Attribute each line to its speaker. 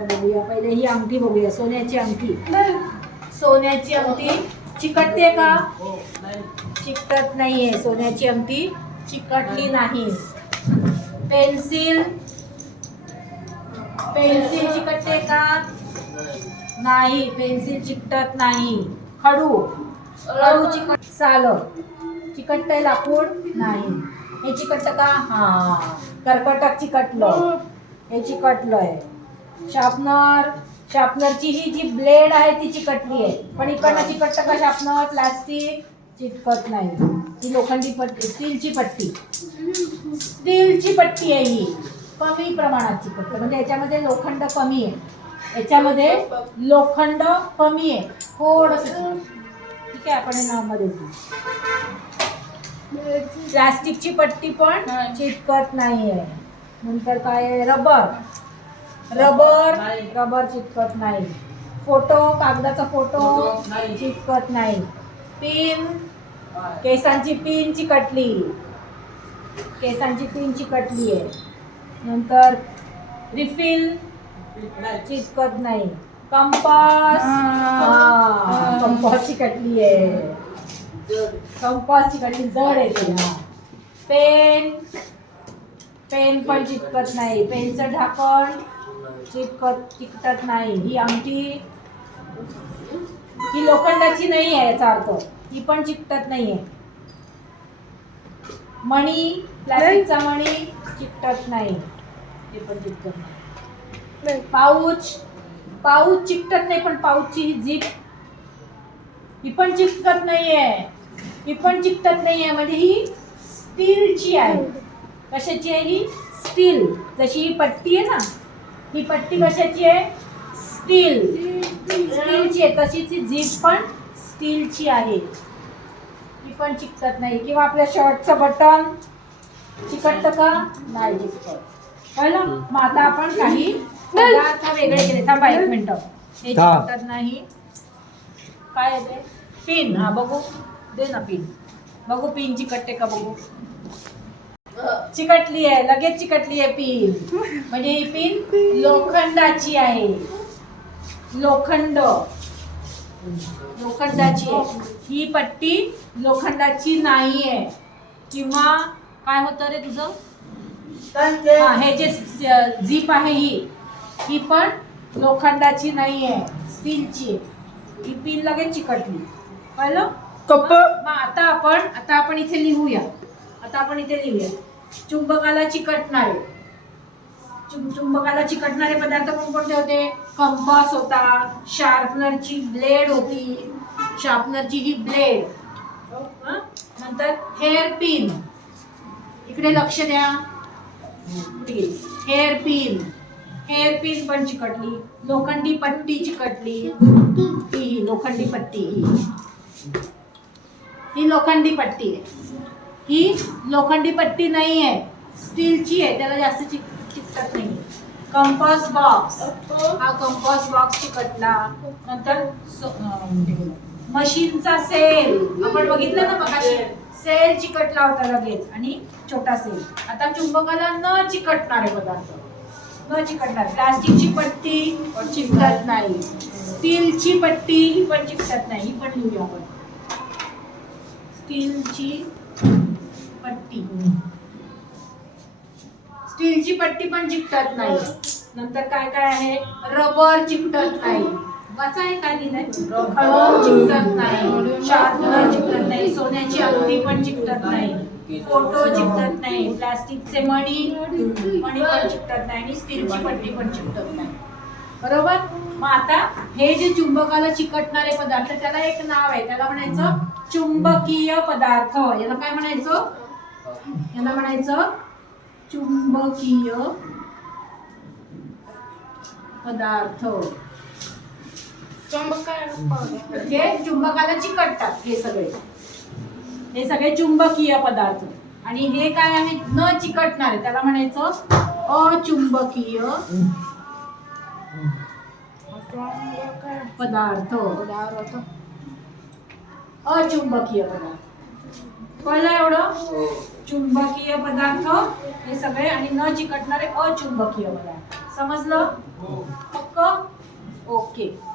Speaker 1: बघूया पहिले ही अंगठी बघूया सोन्याची अंगठी. सोन्याची अंगठी चिकटते का? चिकटत नाहीये सोन्याची अंगठी चिकटली नाही. पेन्सिल पेन्सिल चिकटते का? नाही पेन्सिल चिकटत नाही. खडू खडू चिकट साल. चिकटतंय लाकूड? नाही. हे चिकटतं का? हा. कर्कटक चिकटलं. हे चिकटलंय शार्पनर शार्पनरची ही जी ब्लेड आहे ती चिकटली आहे. पण इकडनं चिकटतं का शार्पनर प्लास्टिक? चिटकत नाही. ही लोखंडी पट्टी स्टीलची पट्टी. स्टीलची पट्टी आहे ही. कमी प्रमाणात चिकटते म्हणजे याच्यामध्ये लोखंड कमी आहे. याच्यामध्ये लोखंड कमी आहे. थोडस ठीक आहे आपण नावमध्ये प्लास्टिकची पट्टी पण चिटकत नाहीये. नंतर काय आहे? रबर. रबर रबर चिटकत नाही. फोटो कागदाचा फोटो चिटकत नाही. पिन केसांची पिन चिकटली. केसांची पिन चिकटली आहे. नंतर रिफिल चिटकत नाही. कंपास. हा, कंपास चिकटली आहे. कंपास चिकटली जड आहे ते हा पेन. पेन पण चिटकत नाही. पेनचं ढाकण चिटकत चिकटत नाही. ही अंगठी ही लोखंडाची नाही आहे याचा अर्थ. ही पण चिकटत नाही आहे. मणी प्लास्टिकचा मणी चिकटत नाही. हे पण चिकटत नाही. पाऊच पाऊच चिकटत नाही पण पाऊचची ही झीप ही पण चिकटत नाहीये. ही पण चिकटत नाहीये. म्हणजे ही स्टीलची आहे. कशाची आहे ही? स्टील जशी ही पट्टी आहे ना ही पट्टी कशाची आहे? स्टील स्टीलची आहे. तशीच ही झीप पण स्टीलची आहे. ही पण चिकटत नाही. किंवा आपल्या शर्टचं बटन चिकटतं का? नाही चिकटत. कळलं? मग आता आपण काही पदार्थ वेगळे केले. थांबा एक मिनिट. हे
Speaker 2: हा.
Speaker 1: चिकटत नाही. काय आहे ते? पिन हा बघू. दे ना पिन बघू पिन चिकटते का? बघू. चिकटली आहे लगेच चिकटली आहे पिन. म्हणजे ही पिन लोखंडाची आहे. लोखंड. लोखंडाची आहे. ही पट्टी लोखंडाची नाही आहे किंवा काय होतं रे तुझं? हा, हे जे झीप आहे ही ही पण लोखंडाची नाही आहे स्टीलची आहे. ही पिन लगेच चिकटली. कळलं?
Speaker 2: कप्प.
Speaker 1: मग आता आपण आता आपण इथे लिहूया. आता आपण इथे लिहूया. चुंबकाला चिकटणारे. चुंबकाला चिकटणारे पदार्थ कोणकोणते होते? कंपास होता शार्पनरची ब्लेड होती. शार्पनरची ही ब्लेड नंतर हेअर पिन इकडे लक्ष द्या. हेअर पिन हेअर पिन पण चिकटली. लोखंडी पट्टी चिकटली. ही ही लोखंडी पट्टी ही. ही लोखंडी पट्टी आहे. ही लोखंडी पट्टी नाही आहे. स्टीलची आहे त्याला जास्त चिक चिकटत नाही. कंपास बॉक्स हा कंपास बॉक्स चिकटला. नंतर मशीनचा सेल. आपण बघितलं ना मगाशी? सेल. चिकटला होता लगेच. आणि छोटा सेल. आता चुंबकाला न चिकटणारे पदार्थ. न चिकटणार. प्लास्टिकची पट्टी चिकटत नाही. स्टीलची पट्टी ही पण चिकटत नाही. ही पण लिहूया आपण. स्टीलची पट्टी. स्टीलची पट्टी पण चिकटत नाही. नंतर काय काय आहे? रबर चिकटत नाही. वाचा आहे काय लिहिलंय रबर चिकटत नाही. शार्पनर चिकटत नाही. सोन्याची अंगठी पण चिकटत नाही. फोटो चिकटत नाही. प्लास्टिकचे मणी मणी पण चिकटत नाही. आणि स्टीलची पट्टी पण चिकटत नाही. बरोबर? मग आता हे जे चुंबकाला चिकटणारे पदार्थ त्याला एक नाव आहे. त्याला म्हणायचं चुंबकीय पदार्थ. याला काय म्हणायचं? याला म्हणायचं चुंबकीय पदार्थ. जे चुंबकाला चिकटतात हे सगळे. हे सगळे चुंबकीय पदार्थ. आणि हे काय आहे? न चिकटणारे. त्याला म्हणायचं अचुंबकीय पदार्थ. अचुंबकीय पदार्थ. कळलं एवढं? चुंबकीय पदार्थ हे सगळे आणि न चिकटणारे अचुंबकीय पदार्थ. समजलं? पक्क? ओके.